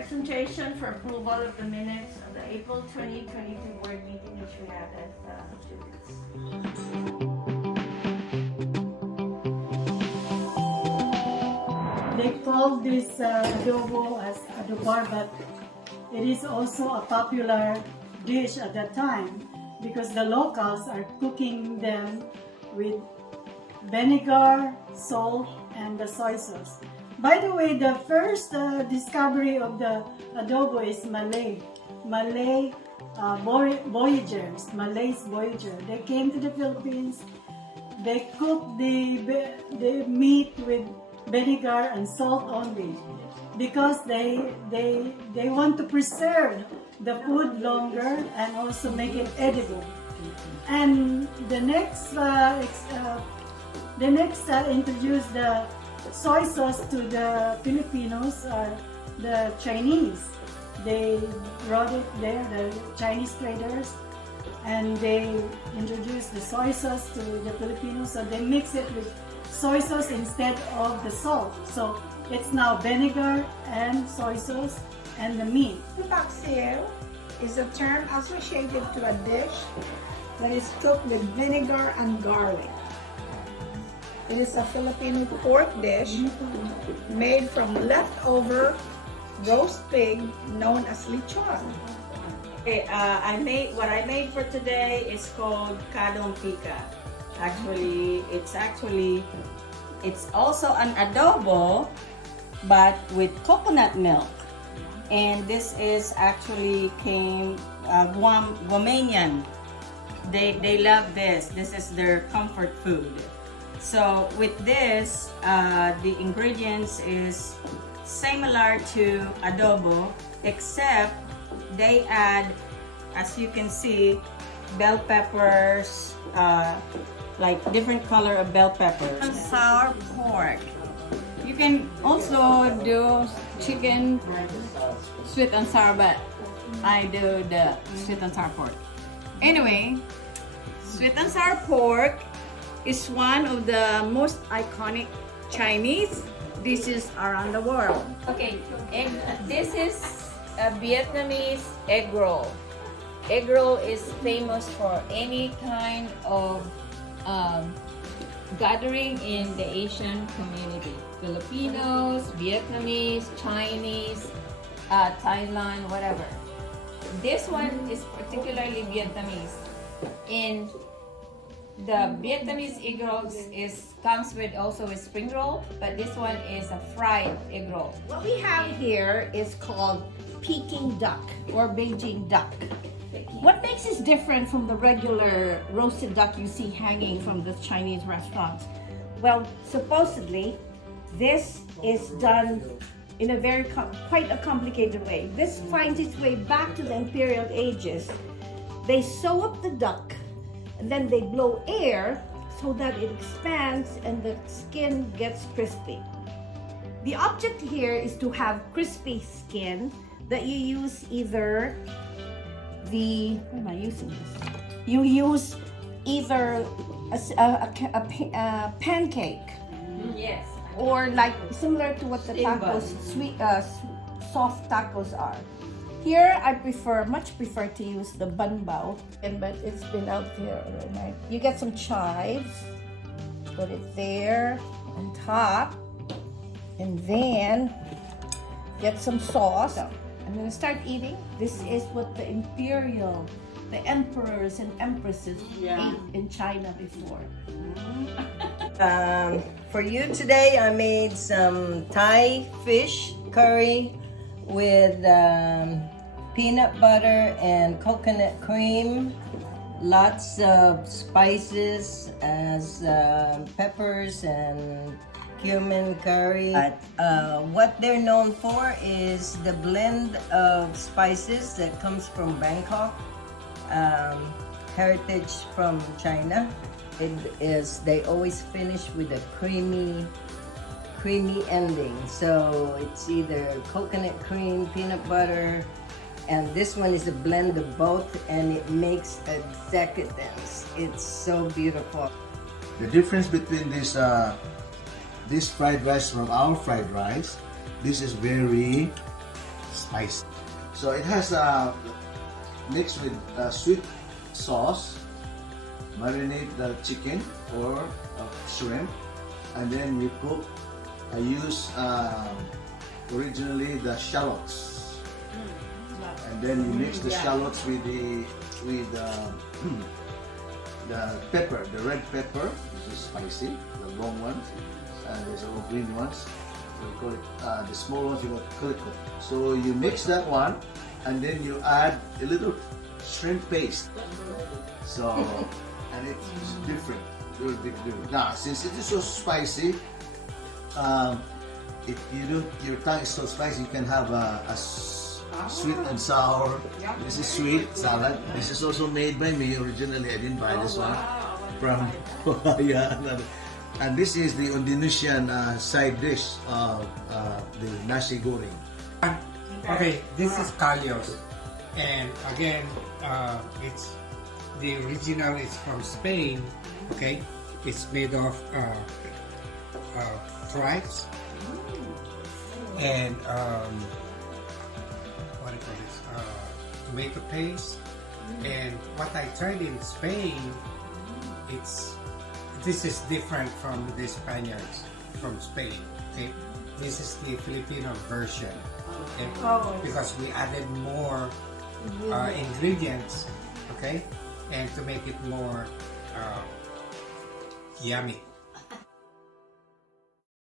presentation for approval of the minutes of the April 2022 board meeting which we had at Julie's. They call this adobo as adobar, but it is also a popular dish at that time because the locals are cooking them with vinegar, salt, and the soy sauce. By the way, the first discovery of the adobo is Malay voyagers, Malay's voyager. They came to the Philippines. They cooked the meat with vinegar and salt only because they want to preserve the food longer and also make it edible. And the next introduced the soy sauce to the Filipinos are the Chinese. They brought it there, the Chinese traders, and they introduced the soy sauce to the Filipinos. So they mix it with soy sauce instead of the salt. So it's now vinegar and soy sauce and the meat. Paksiw is a term associated to a dish that is cooked with vinegar and garlic. It is a Filipino pork dish made from leftover roast pig known as lechon. Okay, what I made for today is called kadong pika. It's also an adobo, but with coconut milk. And this is actually Guamanian. They love this. This is their comfort food. So with this, the ingredients is similar to adobo, except they add, as you can see, bell peppers, like different color of bell peppers. Sour pork. You can also do chicken sweet and sour, but I do the sweet and sour pork. Anyway, sweet and sour pork is one of the most iconic Chinese dishes around the world. Okay, and this is a Vietnamese egg roll. Egg roll is famous for any kind of gathering in the Asian community. Filipinos, Vietnamese, Chinese, Thailand, whatever. This one is particularly Vietnamese. In the Vietnamese egg rolls comes with also a spring roll, but this one is a fried egg roll. What we have here is called Peking duck or Beijing duck. What makes this different from the regular roasted duck you see hanging from the Chinese restaurants? Well, supposedly, this is done in a quite a complicated way. This finds its way back to the imperial ages. They sew up the duck and then they blow air so that it expands and the skin gets crispy. The object here is to have crispy skin that you use either what am I using this? You use either a pancake. Yes. Or like similar to what the tacos, soft tacos are. Here, I much prefer to use the bun bao, but it's been out there overnight. You get some chives, put it there on top, and then get some sauce. I'm gonna start eating. This is what the emperors and empresses ate in China before. For you today, I made some Thai fish curry with peanut butter and coconut cream, lots of spices as peppers and cumin curry. But what they're known for is the blend of spices that comes from Bangkok, heritage from China. It is, they always finish with a creamy ending. So it's either coconut cream, peanut butter, and this one is a blend of both, and it makes a decadence. It's so beautiful. The difference between this fried rice from our fried rice, this is very spicy. So it has mixed with sweet sauce, marinate the chicken or shrimp, and then you cook. I use originally the shallots, and then you mix the shallots with the pepper, the red pepper, which is spicy, the long ones, and there's all green ones. So we call it the small ones. You call it. So you mix that one, and then you add a little shrimp paste. So and it's different. Now, since it is so spicy, if you don't, your tongue is so spicy, you can have a sweet and sour. This is sweet salad. This is also made by me originally. I didn't buy this one from and this is the Indonesian side dish of the nasi goreng. Okay, this is Kalyos, and again, it's the original is from Spain. Okay, it's made of rice and what do you call this? Tomato paste. And what I tried in Spain, this is different from the Spaniards from Spain. Okay, this is the Filipino version. Okay? Because we added more ingredients, okay, and to make it more yummy.